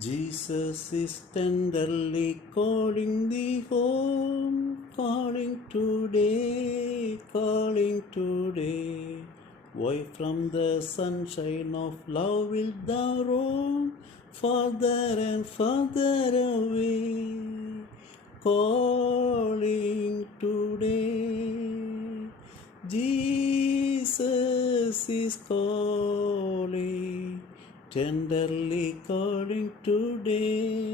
Jesus is tenderly calling thee home, calling today, calling today. Why from the sunshine of love wilt thou roam, farther and farther away, calling today. Jesus is calling, tenderly calling today.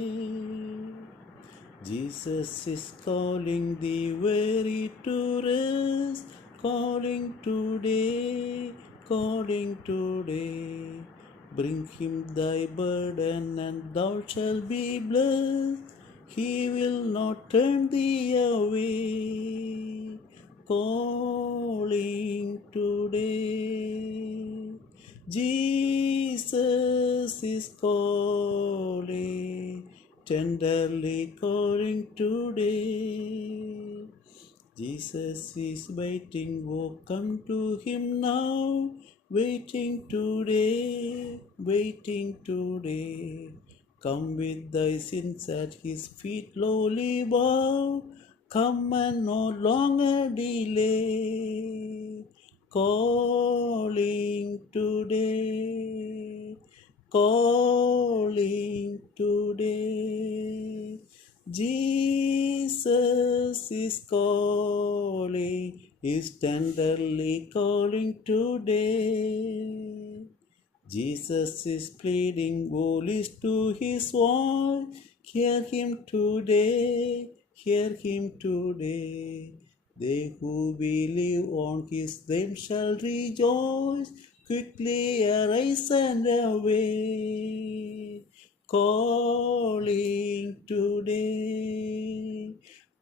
Jesus is calling thee weary to rest, calling today, calling today. Bring him thy burden and thou shalt be blessed. He will not turn thee away, calling today. Jesus is calling, tenderly calling today. Jesus is waiting, oh come to him now, waiting today, waiting today. Come with thy sins at his feet lowly bow, come and no longer delay, calling today, calling today. Jesus is calling, is tenderly calling today. Jesus is pleading, oh listen to his voice, hear him today, hear him today. They who believe on his name shall rejoice, quickly arise and away, calling today,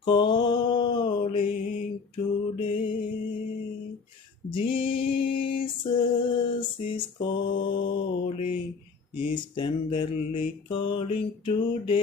calling today. Jesus is calling, is tenderly calling today.